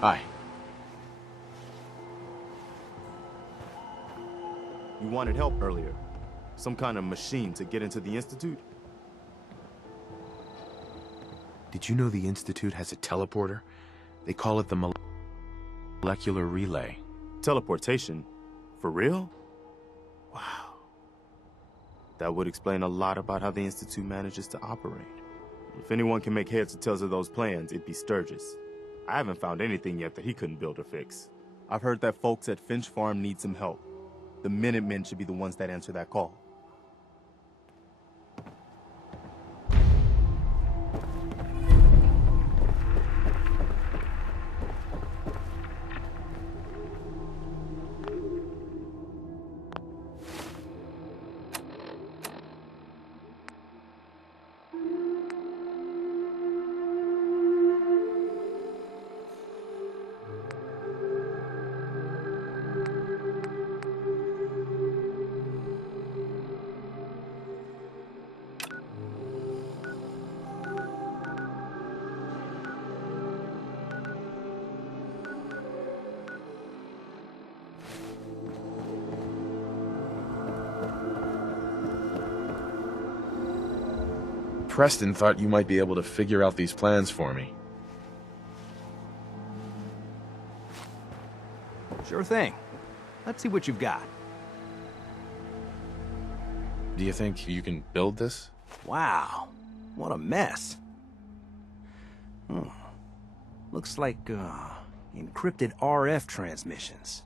Hi. You wanted help earlier. Some kind of machine to get into the Institute? Did you know the Institute has a teleporter? They call it the molecular relay. Teleportation? For real? Wow. That would explain a lot about how the Institute manages to operate. If anyone can make heads or tails of those plans, it'd be Sturgis. I haven't found anything yet that he couldn't build or fix. I've heard that folks at Finch Farm need some help. The Minutemen should be the ones that answer that call. Preston thought you might be able to figure out these plans for me. Sure thing. Let's see what you've got. Do you think you can build this? Wow, what a mess. Looks like, encrypted RF transmissions.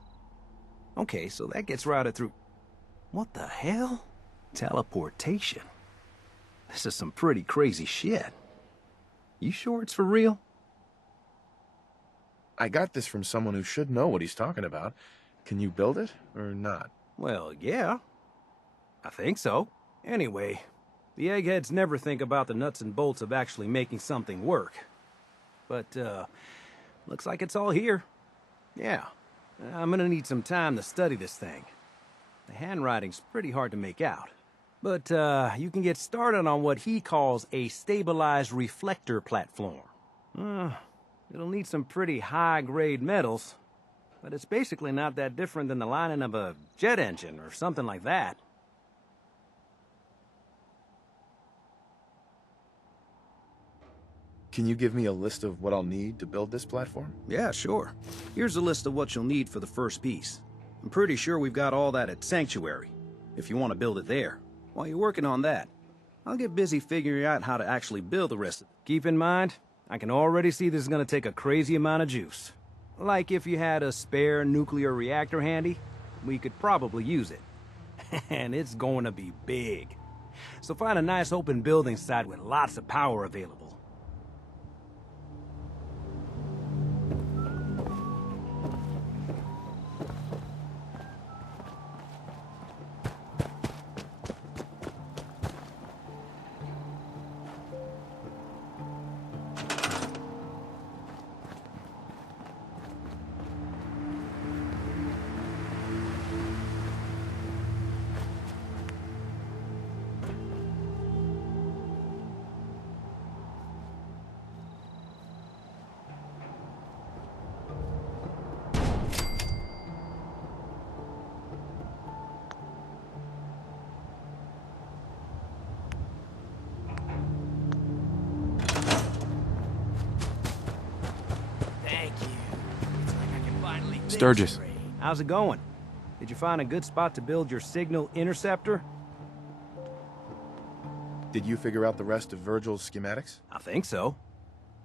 Okay, so that gets routed through... What the hell? Teleportation. This is some pretty crazy shit. You sure it's for real? I got this from someone who should know what he's talking about. Can you build it, or not? Well, yeah. I think so. Anyway, the eggheads never think about the nuts and bolts of actually making something work. But, looks like it's all here. Yeah. I'm gonna need some time to study this thing. The handwriting's pretty hard to make out. But, you can get started on what he calls a stabilized reflector platform. It'll need some pretty high-grade metals, but it's basically not that different than the lining of a jet engine or something like that. Can you give me a list of what I'll need to build this platform? Yeah, sure. Here's a list of what you'll need for the first piece. I'm pretty sure we've got all that at Sanctuary, if you want to build it there. While you're working on that, I'll get busy figuring out how to actually build the rest of it. Keep in mind, I can already see this is gonna take a crazy amount of juice. Like if you had a spare nuclear reactor handy, we could probably use it. And it's going to be big. So find a nice open building site with lots of power available. Sturgis. How's it going? Did you find a good spot to build your signal interceptor? Did you figure out the rest of Virgil's schematics? I think so.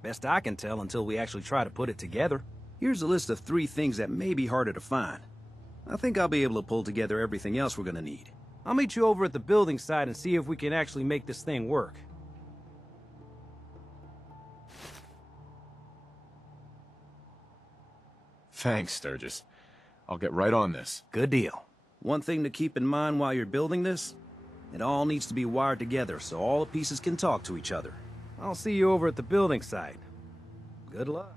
Best I can tell until we actually try to put it together. Here's a list of 3 things that may be harder to find. I think I'll be able to pull together everything else we're gonna need. I'll meet you over at the building site and see if we can actually make this thing work. Thanks, Sturgis. I'll get right on this. Good deal. One thing to keep in mind while you're building this, it all needs to be wired together so all the pieces can talk to each other. I'll see you over at the building site. Good luck.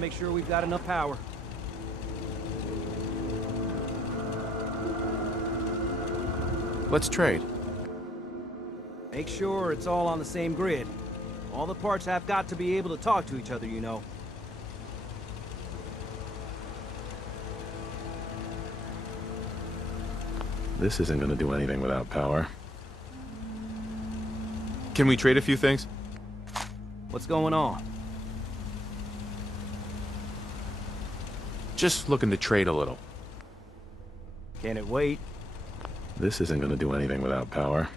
make sure we've got enough power. Let's trade. Make sure it's all on the same grid. All the parts have got to be able to talk to each other, you know. This isn't gonna do anything without power. Can we trade a few things? What's going on? Just looking to trade a little. Can it wait? This isn't gonna do anything without power.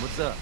What's up?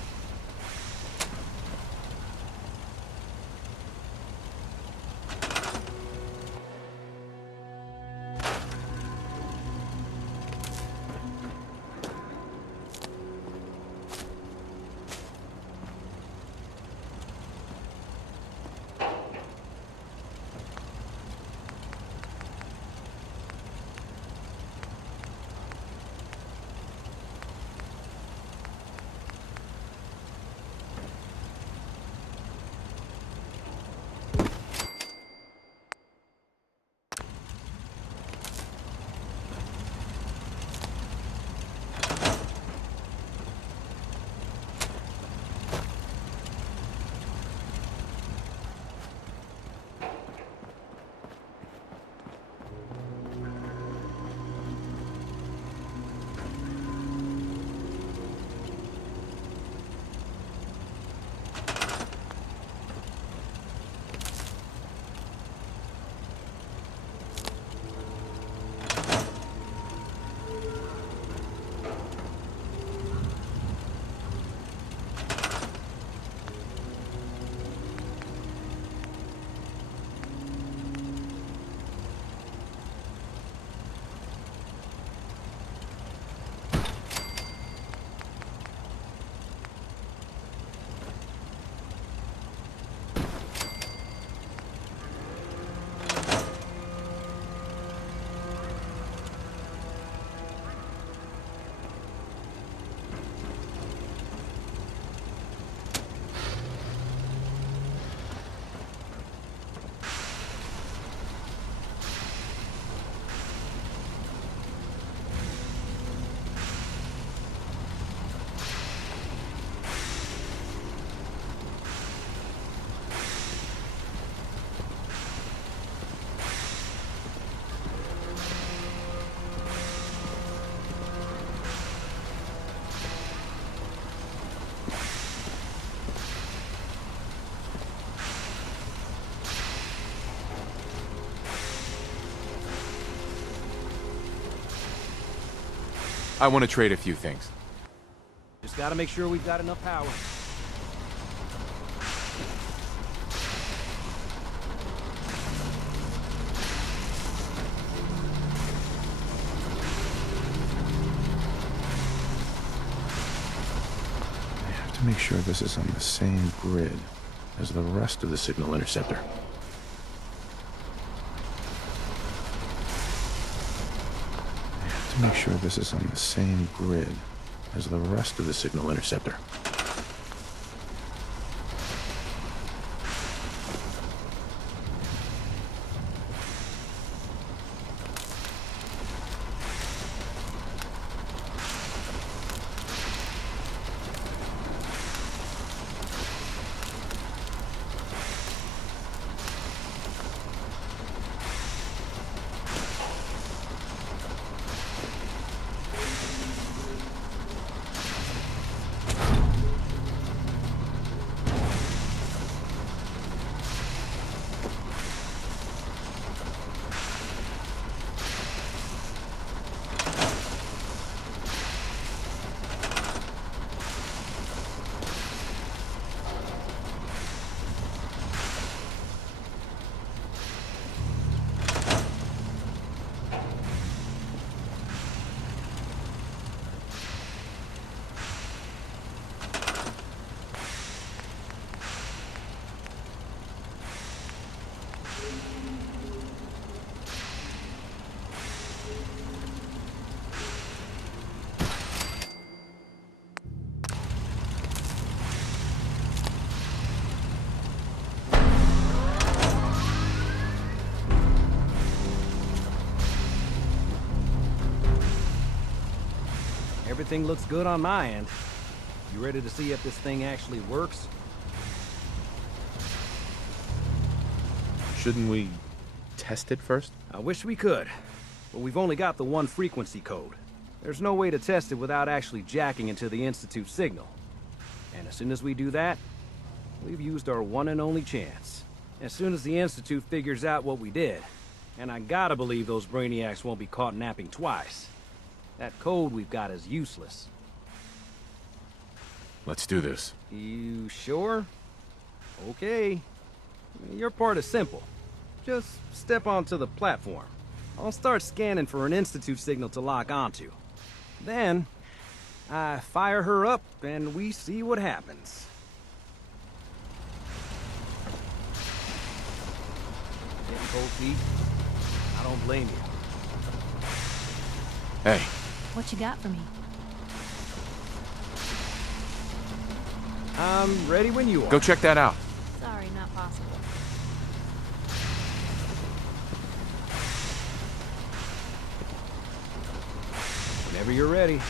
I want to trade a few things. Just gotta make sure we've got enough power. To make sure this is on the same grid as the rest of the signal interceptor. To make sure this is on the same grid as the rest of the signal interceptor. Everything looks good on my end. You ready to see if this thing actually works? Shouldn't we test it first? I wish we could, but we've only got the one frequency code. There's no way to test it without actually jacking into the Institute signal. And as soon as we do that, we've used our one and only chance. As soon as the Institute figures out what we did, and I gotta believe those brainiacs won't be caught napping twice, that code we've got is useless. Let's do this. You sure? Okay. Your part is simple. Just step onto the platform. I'll start scanning for an Institute signal to lock onto. Then, I fire her up and we see what happens. Getting cold feet? I don't blame you. Hey, What you got for me? I'm ready when you are. go check that out. Sorry, not possible. Whenever you're ready.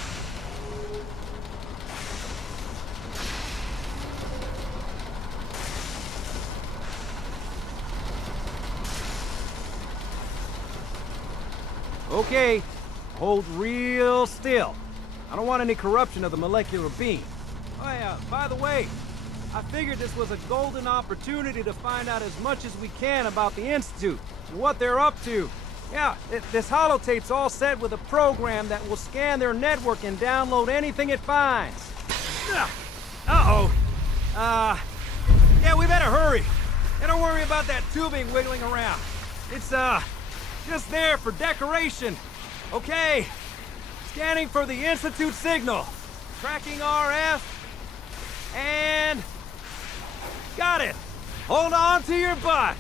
Okay, hold real still. I don't want any corruption of the molecular beam. Oh yeah, by the way, I figured this was a golden opportunity to find out as much as we can about the Institute and what they're up to. Yeah, this holotape's all set with a program that will scan their network and download anything it finds. Uh-oh. Yeah, we better hurry. And don't worry about that tubing wiggling around. It's, just there for decoration. Okay. Scanning for the Institute signal. Tracking RF. And... got it. Hold on to your butt.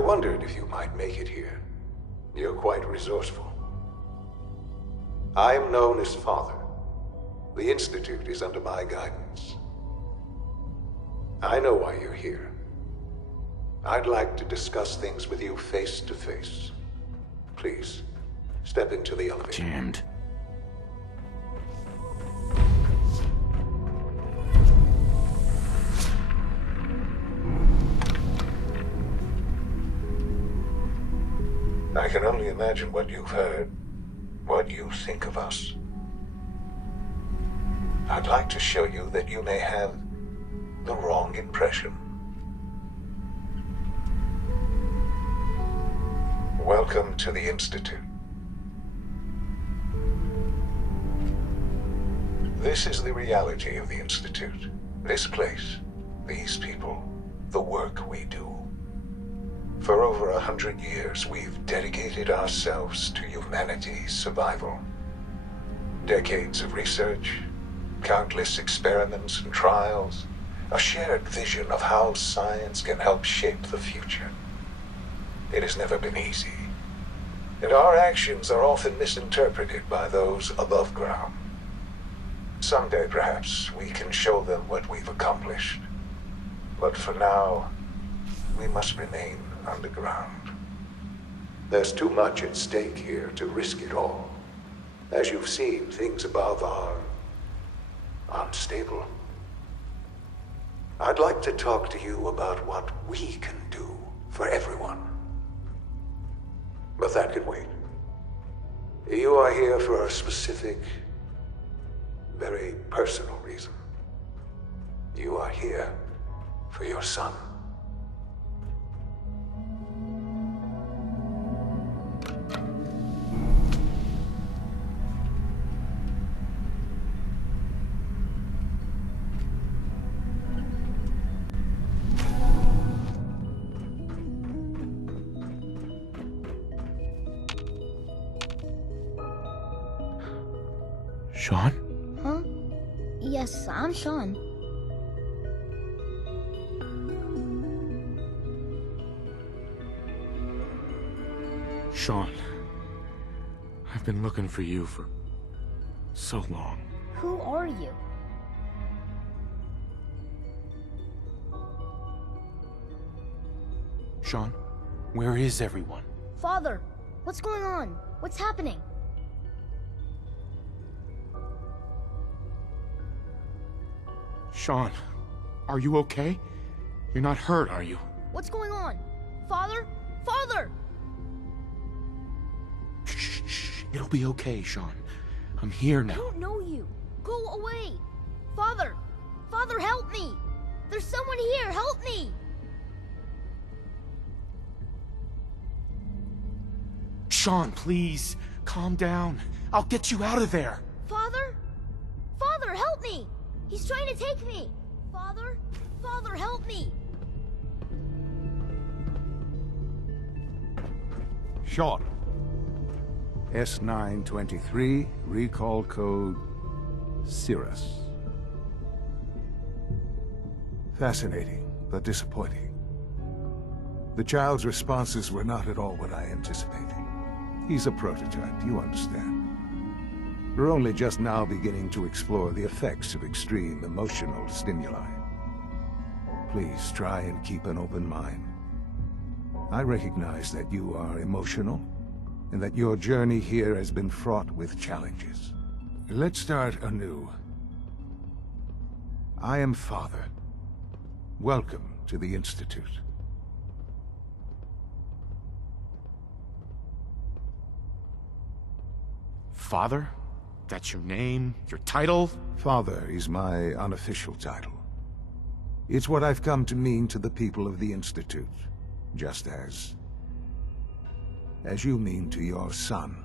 wondered if you might make it here. You're quite resourceful. I am known as Father. The Institute is under my guidance. I know why you're here. I'd like to discuss things with you face to face. Please, step into the elevator. Jammed. I can only imagine what you've heard, what you think of us. I'd like to show you that you may have the wrong impression. Welcome to the Institute. This is the reality of the Institute. This place, these people, the work we do. For over 100 years, we've dedicated ourselves to humanity's survival. Decades of research, countless experiments and trials, a shared vision of how science can help shape the future. It has never been easy, and our actions are often misinterpreted by those above ground. Someday, perhaps, we can show them what we've accomplished. But for now, we must remain underground. There's too much at stake here to risk it all. As you've seen, things above are unstable. I'd like to talk to you about what we can do for everyone. But that can wait. You are here for a specific, very personal reason. You are here for your son. Sean? Huh? Yes, I'm Sean. Sean. I've been looking for you for so long. Who are you? Sean, where is everyone? Father, what's going on? What's happening? Sean, are you okay? You're not hurt, are you? What's going on? Father? Father! Shh, shh. It'll be okay, Sean. I'm here I now. don't know you. Go away. Father! Father, help me! There's someone here, help me! Sean, please, calm down. I'll get you out of there. Father? Father, help me! He's trying to take me! Father? Father, help me! Sean. S923, recall code Cirrus. Fascinating, but disappointing. The child's responses were not at all what I anticipated. He's a prototype, you understand. We're only just now beginning to explore the effects of extreme emotional stimuli. Please try and keep an open mind. I recognize that you are emotional, and that your journey here has been fraught with challenges. Let's start anew. I am Father. Welcome to the Institute. Father? That's your name? Your title? Father is my unofficial title. It's what I've come to mean to the people of the Institute, just as you mean to your son,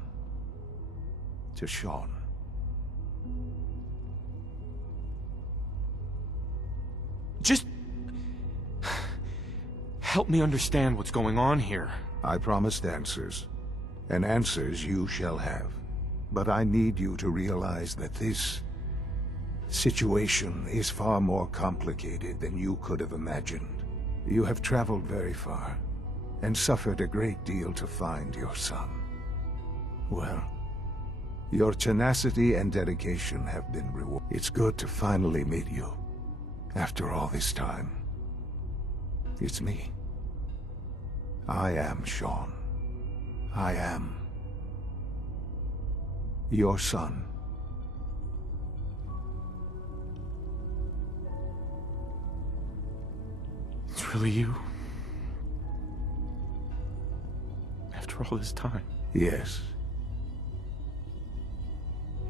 to Sean. Just help me understand what's going on here. I promised answers, and answers you shall have. But I need you to realize that this situation is far more complicated than you could have imagined. You have traveled very far, and suffered a great deal to find your son. Well, your tenacity and dedication have been rewarded. It's good to finally meet you. After all this time. It's me. I am Sean. I am your son. It's really you. After all this time. Yes.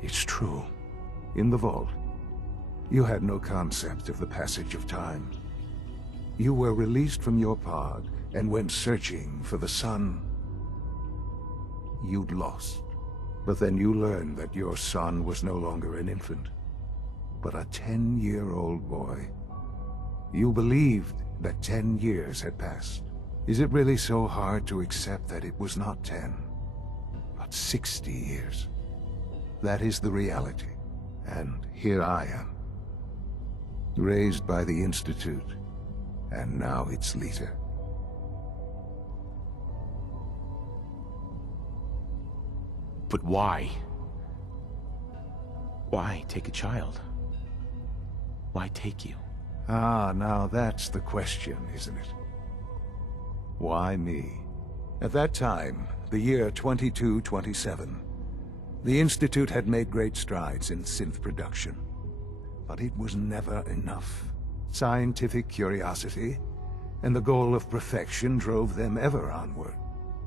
It's true. In the vault, you had no concept of the passage of time. You were released from your pod and went searching for the son you'd lost. But then you learned that your son was no longer an infant, but a 10-year-old boy. You believed that 10 years had passed. Is it really so hard to accept that it was not 10, but 60 years? That is the reality. And here I am, raised by the Institute, and now its leader. But why? Why take a child? Why take you? Ah, now that's the question, isn't it? Why me? At that time, the year 2227, the Institute had made great strides in synth production. But it was never enough. Scientific curiosity and the goal of perfection drove them ever onward.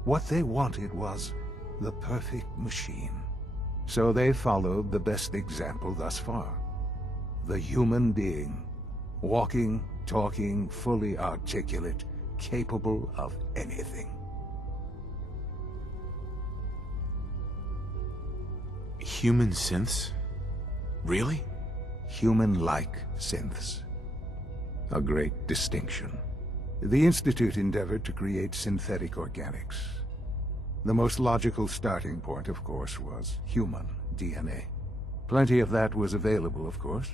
What they wanted was the perfect machine. So they followed the best example thus far. The human being. Walking, talking, fully articulate, capable of anything. Human synths? Really? Human-like synths. A great distinction. The Institute endeavored to create synthetic organics. The most logical starting point, of course, was human DNA. Plenty of that was available, of course.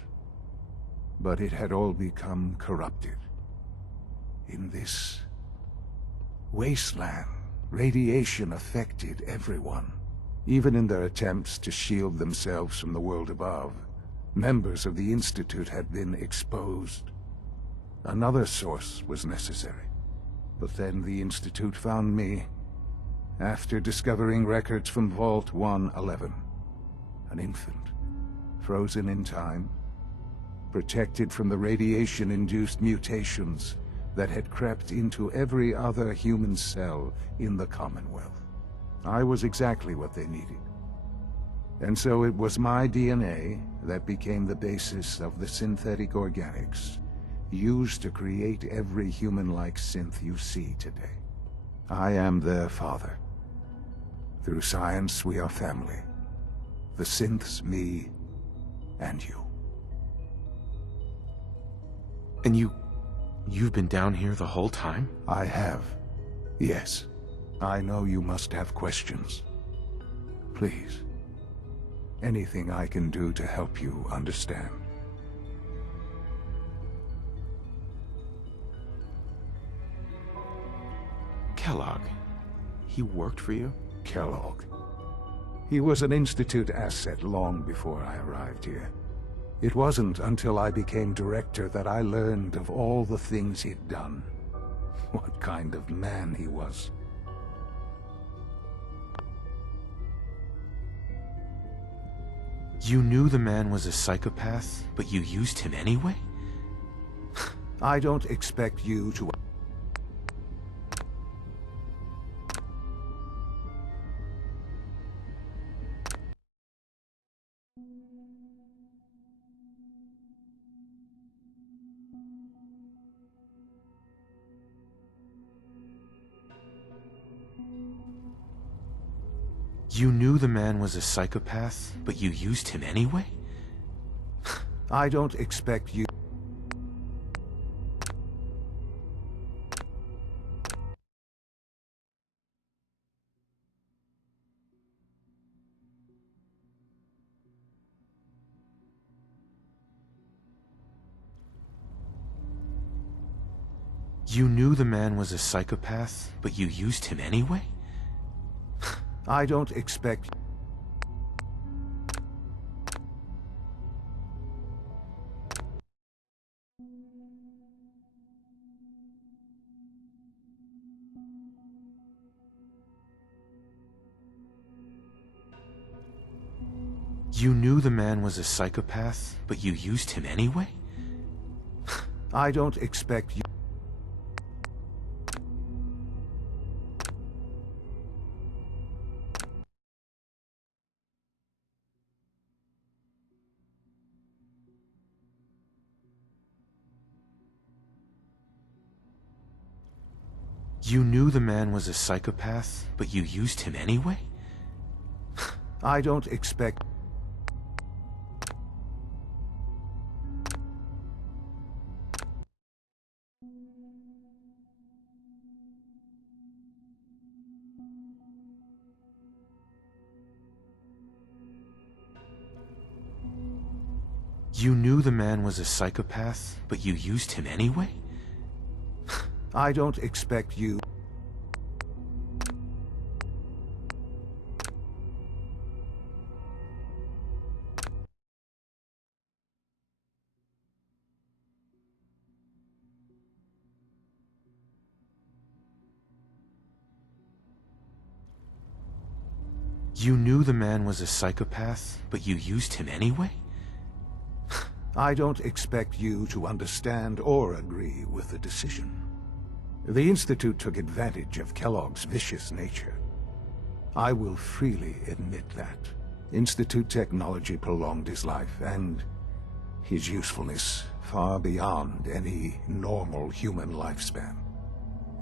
But it had all become corrupted. In this wasteland, radiation affected everyone. Even in their attempts to shield themselves from the world above, members of the Institute had been exposed. Another source was necessary. But then the Institute found me, after discovering records from Vault 111. An infant, frozen in time, protected from the radiation-induced mutations that had crept into every other human cell in the Commonwealth. I was exactly what they needed. And so it was my DNA that became the basis of the synthetic organics used to create every human-like synth you see today. I am their father. Through science, we are family. The synths, me, and you. And you've been down here the whole time? I have. Yes. I know you must have questions. Please. Anything I can do to help you understand. Kellogg. He worked for you? Kellogg. He was an Institute asset long before I arrived here. It wasn't until I became director that I learned of all the things he'd done. What kind of man he was. You knew the man was a psychopath, but you used him anyway? I don't expect you to... You knew the man was a psychopath, but you used him anyway? I don't expect you... You knew the man was a psychopath, but you used him anyway? I don't expect... You knew the man was a psychopath, but you used him anyway? I don't expect you... You knew the man was a psychopath, but you used him anyway? I don't expect... You knew the man was a psychopath, but you used him anyway? I don't expect you... You knew the man was a psychopath, but you used him anyway? I don't expect you to understand or agree with the decision. The Institute took advantage of Kellogg's vicious nature. I will freely admit that. Institute technology prolonged his life, and his usefulness far beyond any normal human lifespan.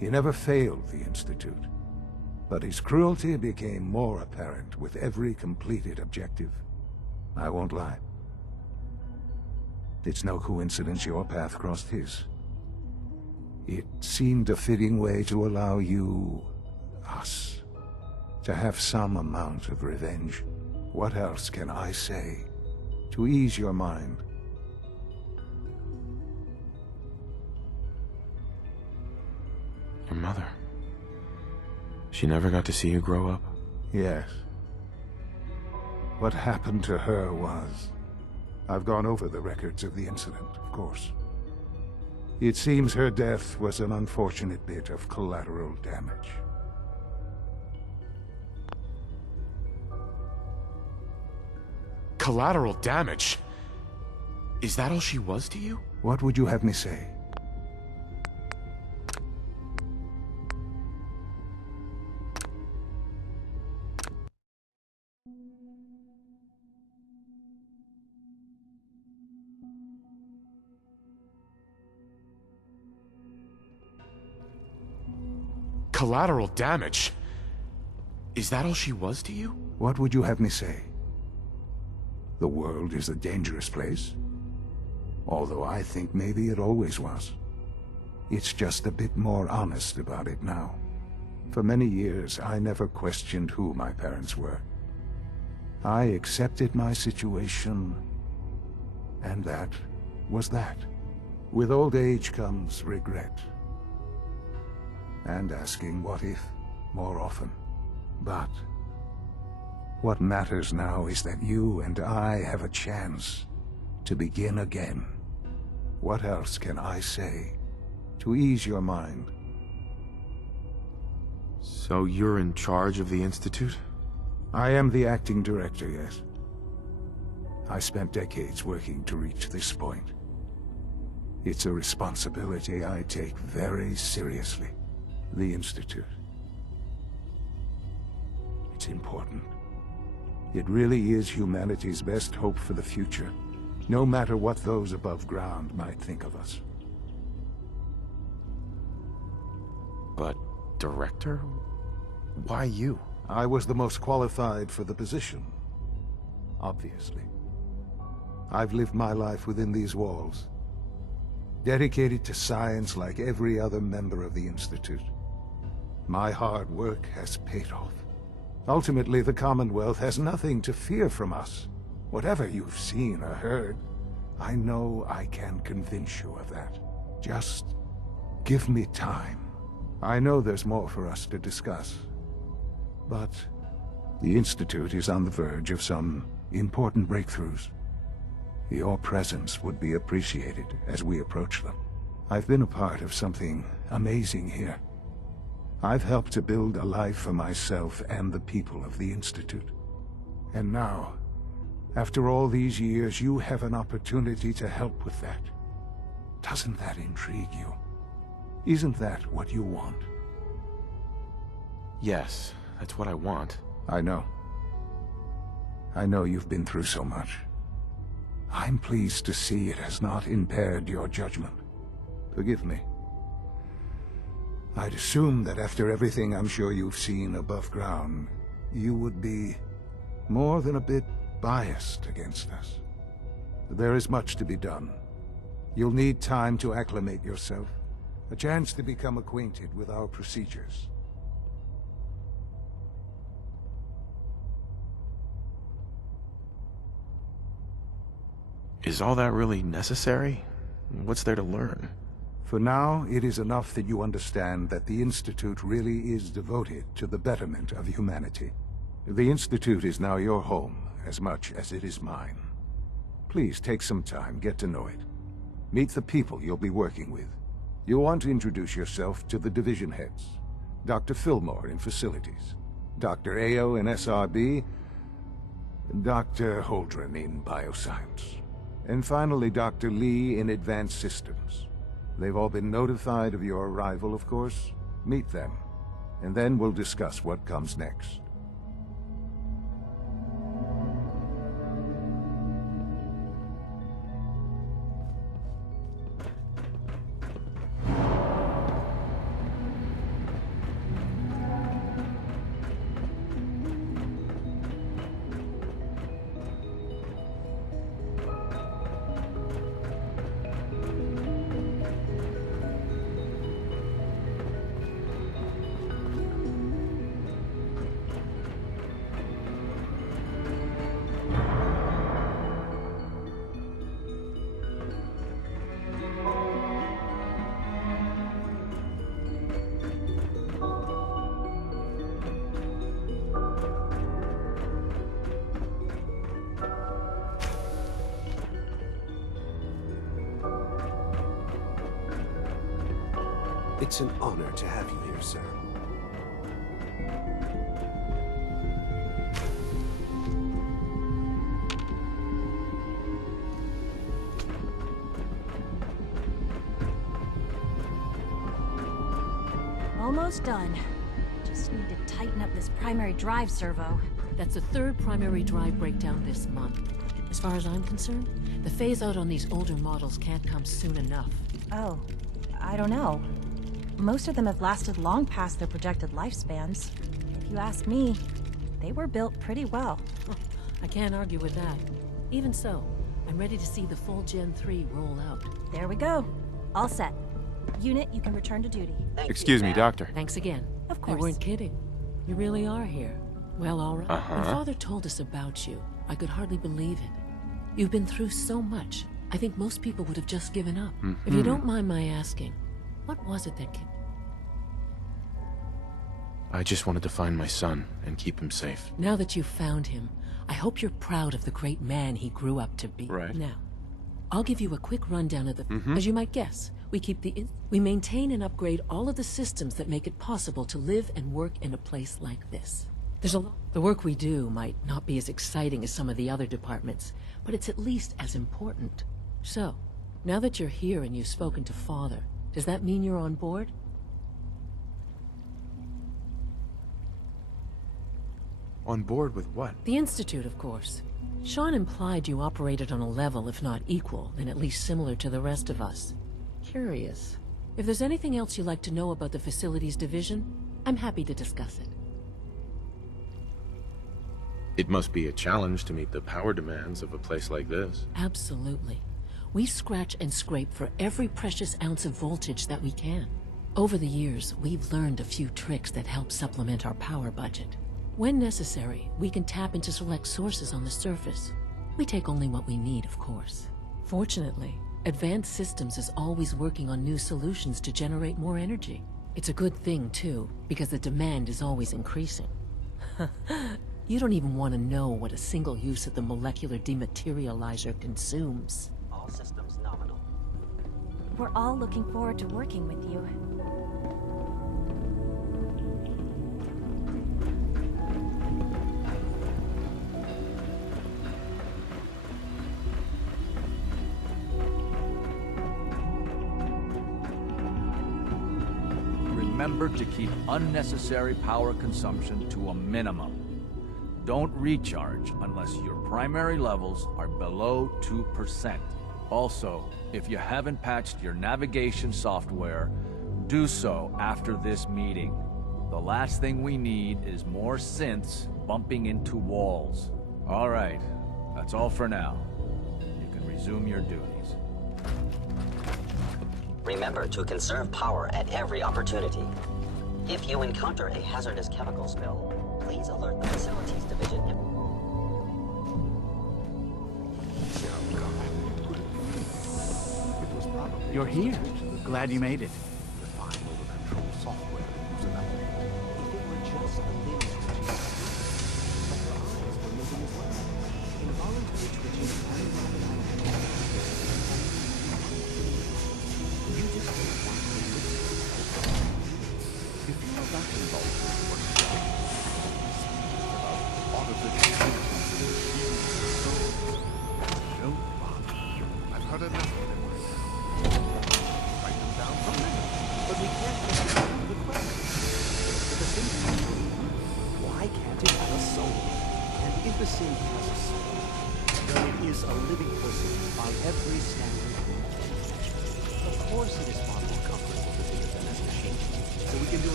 He never failed the Institute, but his cruelty became more apparent with every completed objective. I won't lie. It's no coincidence your path crossed his. It seemed a fitting way to allow you, us, to have some amount of revenge. What else can I say to ease your mind? Your mother. She never got to see you grow up? Yes. What happened to her was... I've gone over the records of the incident, of course. It seems her death was an unfortunate bit of collateral damage. Collateral damage? Is that all she was to you? What would you have me say? Collateral damage? Is that all she was to you? What would you have me say? The world is a dangerous place. Although I think maybe it always was. It's just a bit more honest about it now. For many years, I never questioned who my parents were. I accepted my situation, and that was that. With old age comes regret. And asking what if more often. But what matters now is that you and I have a chance to begin again. What else can I say to ease your mind? So you're in charge of the Institute? I am the acting director, yes. I spent decades working to reach this point. It's a responsibility I take very seriously. The Institute. It's important. It really is humanity's best hope for the future, no matter what those above ground might think of us. But, director? Why you? I was the most qualified for the position, obviously. I've lived my life within these walls, dedicated to science like every other member of the Institute. My hard work has paid off. Ultimately, the Commonwealth has nothing to fear from us. Whatever you've seen or heard, I know I can convince you of that. Just Give me time. I know there's more for us to discuss. But the Institute is on the verge of some important breakthroughs. Your presence would be appreciated as we approach them. I've been a part of something amazing here. I've helped to build a life for myself and the people of the Institute. And now, after all these years, you have an opportunity to help with that. Doesn't that intrigue you? Isn't that what you want? Yes, that's what I want. I know. I know you've been through so much. I'm pleased to see it has not impaired your judgment. Forgive me. I'd assume that after everything I'm sure you've seen above ground, you would be more than a bit biased against us. There is much to be done. You'll need time to acclimate yourself, a chance to become acquainted with our procedures. Is all that really necessary? What's there to learn? For now, it is enough that you understand that the Institute really is devoted to the betterment of humanity. The Institute is now your home, as much as it is mine. Please take some time, get to know it. Meet the people you'll be working with. You'll want to introduce yourself to the division heads. Dr. Fillmore in Facilities, Dr. Ao in SRB, Dr. Holdren in Bioscience, and finally Dr. Lee in Advanced Systems. They've all been notified of your arrival, of course. Meet them, and then we'll discuss what comes next. It's an honor to have you here, sir. Almost done. Just need to tighten up this primary drive servo. That's the third primary drive breakdown this month. As far as I'm concerned, the phase-out on these older models can't come soon enough. Oh, I don't know. Most of them have lasted long past their projected lifespans. If you ask me, they were built pretty well. I can't argue with that. Even so, I'm ready to see the full Gen 3 roll out. There we go. All set. Unit, you can return to duty. Excuse me, Doctor. Thanks again. Of course. I weren't kidding. You really are here. Well, all right. When Uh-huh. Father told us about you, I could hardly believe it. You've been through so much. I think most people would have just given up. If you don't mind my asking, what was it that I just wanted to find my son and keep him safe. Now that you've found him, I hope you're proud of the great man he grew up to be. Right. Now, I'll give you a quick rundown of the... As you might guess, we maintain and upgrade all of the systems that make it possible to live and work in a place like this. There's a lot... The work we do might not be as exciting as some of the other departments, but it's at least as important. So, now that you're here and you've spoken to Father, does that mean you're on board? On board with what? The Institute, of course. Sean implied you operated on a level, if not equal, then at least similar to the rest of us. Curious. If there's anything else you'd like to know about the Facilities Division, I'm happy to discuss it. It must be a challenge to meet the power demands of a place like this. Absolutely. We scratch and scrape for every precious ounce of voltage that we can. Over the years, we've learned a few tricks that help supplement our power budget. When necessary, we can tap into select sources on the surface. We take only what we need, of course. Fortunately, Advanced Systems is always working on new solutions to generate more energy. It's a good thing, too, because the demand is always increasing. You don't even want to know what a single use of the molecular dematerializer consumes. All systems nominal. We're all looking forward to working with you. Remember to keep unnecessary power consumption to a minimum. Don't recharge unless your primary levels are below 2%. Also, if you haven't patched your navigation software, do so after this meeting. The last thing we need is more synths bumping into walls. All right, that's all for now. You can resume your duties. Remember to conserve power at every opportunity. If you encounter a hazardous chemical spill, please alert the Facilities Division. You're here. Glad you made it.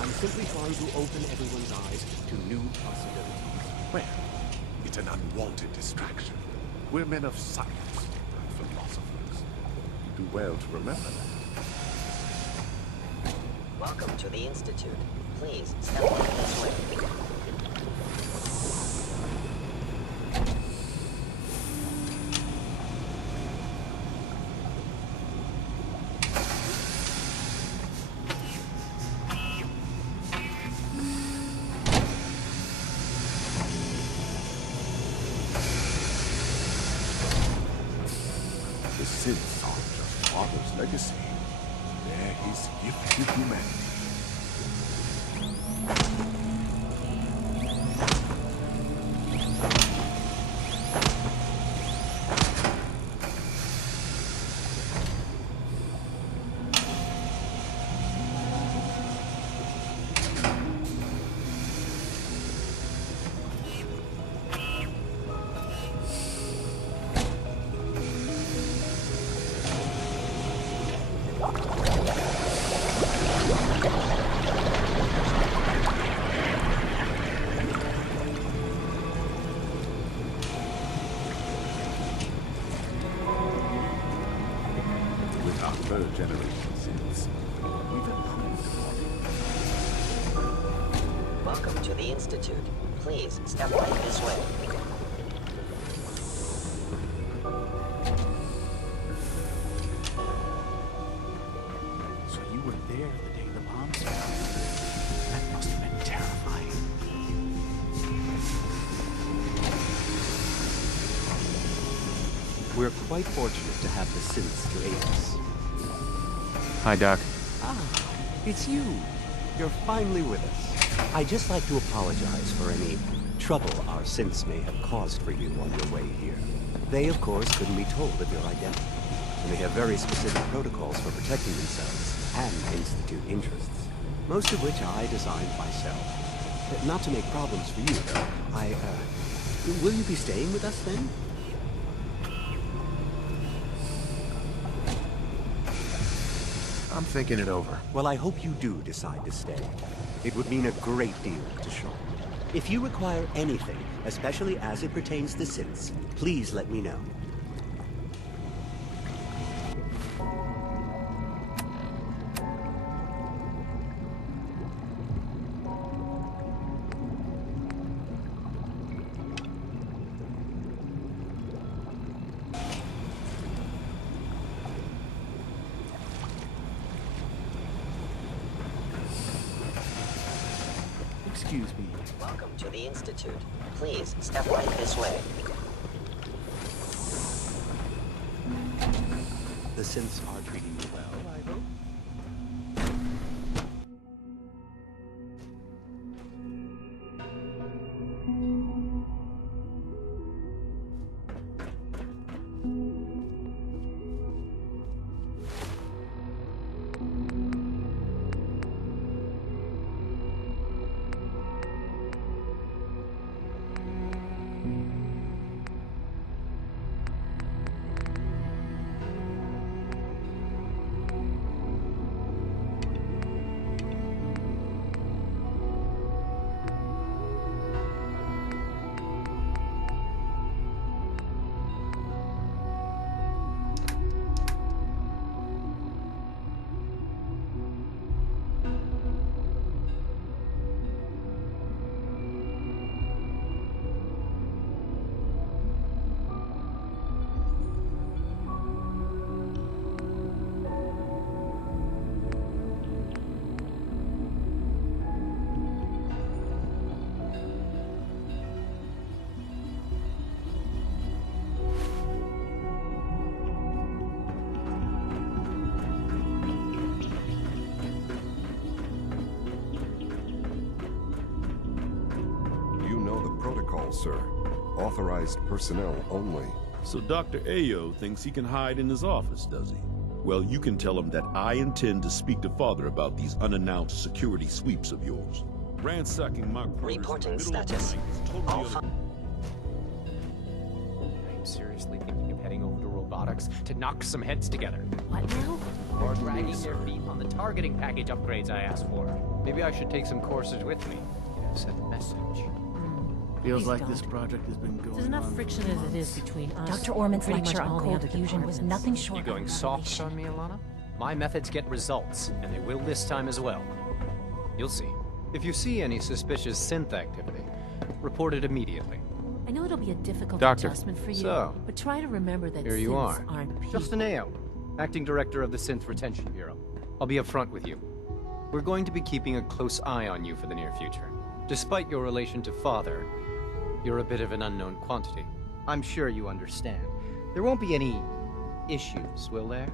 I'm simply trying to open everyone's eyes to new possibilities. Well, it's an unwanted distraction. We're men of science, not philosophers. You do well to remember that. Welcome to the Institute. Please step on this way. The synths aren't just Father's legacy. They're his gift to humanity. Third generation synths. We've improved upon it. Welcome to the Institute. Please step right this way. So you were there the day the bombs fell. That must have been terrifying. We're quite fortunate to have the synths to aid us. Hi, Doc. Ah, it's you. You're finally with us. I'd just like to apologize for any trouble our synths may have caused for you on your way here. They, of course, couldn't be told of your identity, and they have very specific protocols for protecting themselves and Institute interests, most of which I designed myself. Not to make problems for you, though. Will you be staying with us, then? I'm thinking it over. Well, I hope you do decide to stay. It would mean a great deal to Shaun. If you require anything, especially as it pertains to synths, please let me know. Excuse me. Welcome to the Institute. Please step right this way. The synths are treating you well, I hope? Sir. Authorized personnel only. So Dr. Ayo thinks he can hide in his office, does he? Well, you can tell him that I intend to speak to Father about these unannounced security sweeps of yours. Ransacking my quarters Reporting status. All I'm seriously thinking of heading over to robotics to knock some heads together. What now? Or dragging their feet on the targeting package upgrades I asked for. Maybe I should take some courses with me. Send a message. Feels Please like don't. this project has been going There's enough on friction for as it months. is between us. Dr. Orman's pretty much lecture on all the cold other fusion was departments. nothing short You going of soft on me, Alana? My methods get results, and they will this time as well. You'll see. If you see any suspicious synth activity, report it immediately. I know it'll be a difficult Doctor, adjustment for you, so, but try to remember that Here you synths are. aren't people. Justin Ayo, Acting Director of the Synth Retention Bureau. I'll be upfront with you. We're going to be keeping a close eye on you for the near future. Despite your relation to Father, you're a bit of an unknown quantity. I'm sure you understand. There won't be any issues, will there?